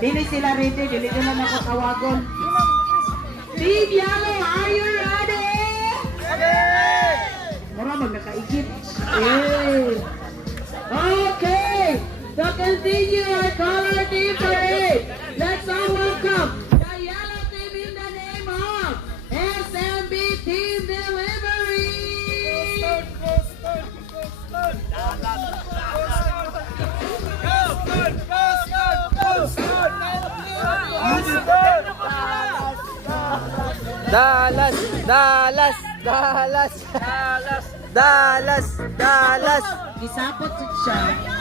Dili sila ready, dili na nakatawagon. Team Yellow, are you ready? Mura magkakaigit. Okay, to continue our color team parade, let's all welcome the yellow team in the name of SMB Team Delivery. Dallas, Dallas, Dallas, Dallas, Dallas, Dallas. Gisapot siya.